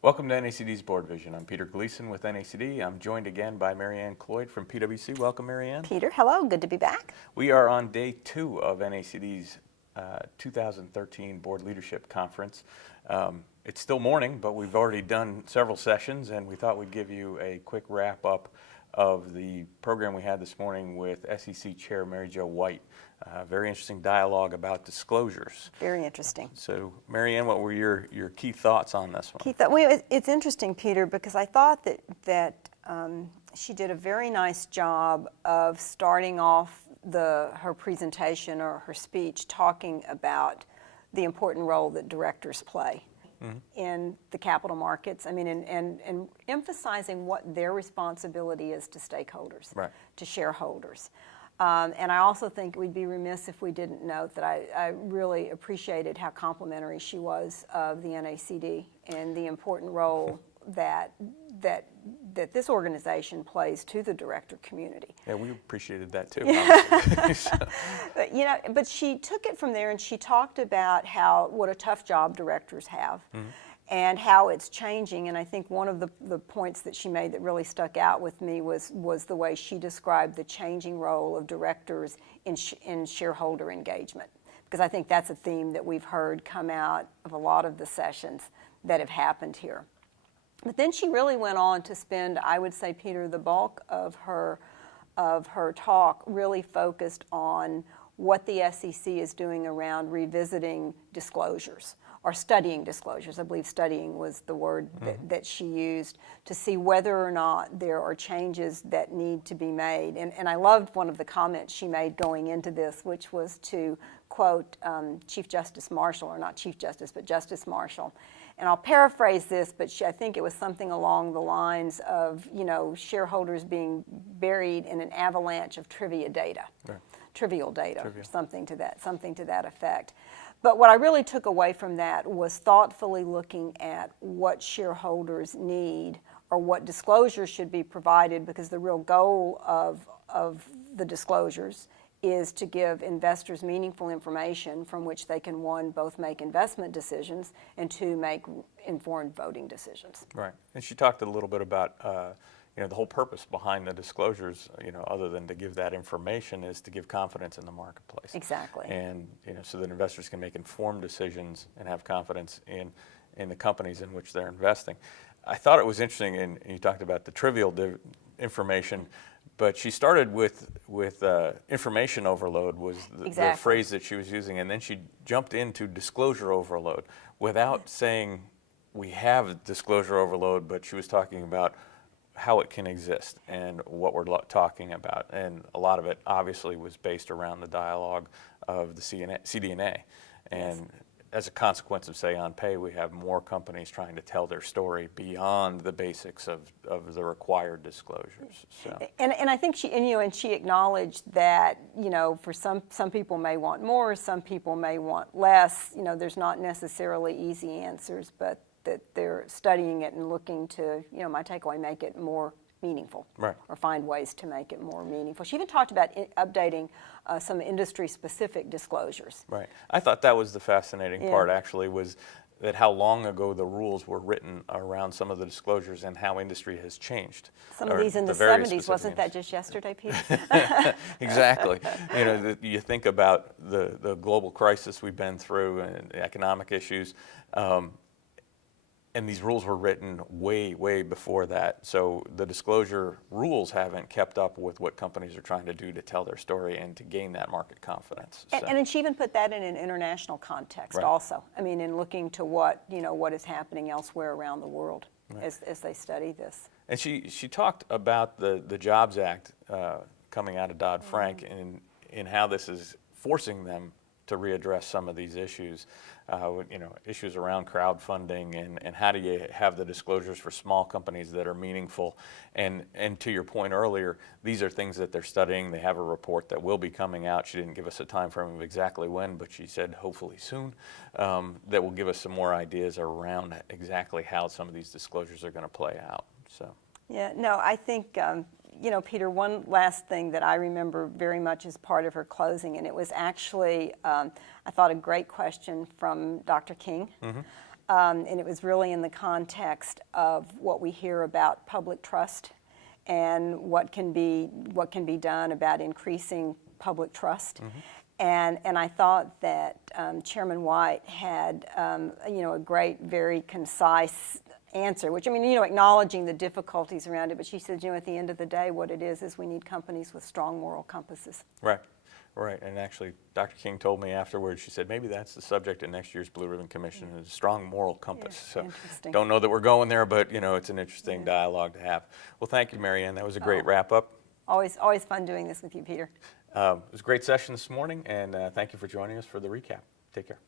Welcome to NACD's BoardVision. I'm Peter Gleason with NACD. I'm joined again by Mary Ann Cloyd from PwC. Welcome, Mary Ann. Peter, hello. Good to be back. We are on day 2 of NACD's 2013 Board Leadership Conference. It's still morning, but we've already done several sessions, and we thought we'd give you a quick wrap-up of the program we had this morning with SEC Chair Mary Jo White. Very interesting dialogue about disclosures. Very interesting. So, Mary Ann, what were your key thoughts on this one? It's interesting, Peter, because I thought that she did a very nice job of starting off her presentation or her speech talking about the important role that directors play in the capital markets. I mean, and emphasizing what their responsibility is to stakeholders, right, to shareholders. And I also think we'd be remiss if we didn't note that I really appreciated how complimentary she was of the NACD and the important role that this organization plays to the director community. Yeah, we appreciated that too. But she took it from there and she talked about what a tough job directors have. And how it's changing, and I think one of the points that she made that really stuck out with me was the way she described the changing role of directors in shareholder engagement, because I think that's a theme that we've heard come out of a lot of the sessions that have happened here. But then she really went on to spend, I would say, Peter, the bulk of her talk really focused on what the SEC is doing around revisiting disclosures, or studying disclosures. I believe studying was the word that she used, to see whether or not there are changes that need to be made. And I loved one of the comments she made going into this, which was to quote Chief Justice Marshall, or not Chief Justice, but Justice Marshall. And I'll paraphrase this, but I think it was something along the lines of, shareholders being buried in an avalanche of trivial data, or something to that effect. But what I really took away from that was thoughtfully looking at what shareholders need or what disclosures should be provided, because the real goal of the disclosures is to give investors meaningful information from which they can, one, both make investment decisions, and two, make informed voting decisions. Right. And she talked a little bit about the whole purpose behind the disclosures, other than to give that information, is to give confidence in the marketplace. Exactly. And, so that investors can make informed decisions and have confidence in the companies in which they're investing. I thought it was interesting, and you talked about the trivial information, but she started with information overload was the phrase that she was using, and then she jumped into disclosure overload without saying we have disclosure overload, but she was talking about how it can exist and what we're talking about. And a lot of it obviously was based around the dialogue of the CDNA. And as a consequence of, say, on pay, we have more companies trying to tell their story beyond the basics of the required disclosures. So. And I think she acknowledged that, for some people may want more, some people may want less. There's not necessarily easy answers, but that they're studying it and looking to, my takeaway, make it more meaningful, right, or find ways to make it more meaningful. She even talked about updating some industry-specific disclosures. Right. I thought that was the fascinating part, actually, was that how long ago the rules were written around some of the disclosures and how industry has changed. Some of these in the 70s, wasn't that just yesterday, Peter? Exactly. You think about the global crisis we've been through and the economic issues, and these rules were written way, way before that. So the disclosure rules haven't kept up with what companies are trying to do to tell their story and to gain that market confidence. So. And she even put that in an international context also. I mean, in looking to what is happening elsewhere around the world as they study this. And she talked about the Jobs Act coming out of Dodd-Frank and how this is forcing them to readdress some of these issues, issues around crowdfunding and how do you have the disclosures for small companies that are meaningful. And to your point earlier, these are things that they're studying. They have a report that will be coming out. She didn't give us a time frame of exactly when, but she said hopefully soon, that will give us some more ideas around exactly how some of these disclosures are going to play out. So. Yeah, no, I think Peter, one last thing that I remember very much as part of her closing, and it was actually, I thought, a great question from Dr. King. and it was really in the context of what we hear about public trust and what can be done about increasing public trust. And I thought that Chairman White had a great, very concise answer, which, I mean, acknowledging the difficulties around it, but she said, at the end of the day, what it is we need companies with strong moral compasses. Right. Right, and actually, Dr. King told me afterwards, she said, maybe that's the subject of next year's Blue Ribbon Commission, is a strong moral compass. Yeah, so don't know that we're going there, but, it's an interesting dialogue to have. Well, thank you, Mary Ann. That was a great wrap-up. Always fun doing this with you, Peter. It was a great session this morning, and thank you for joining us for the recap. Take care.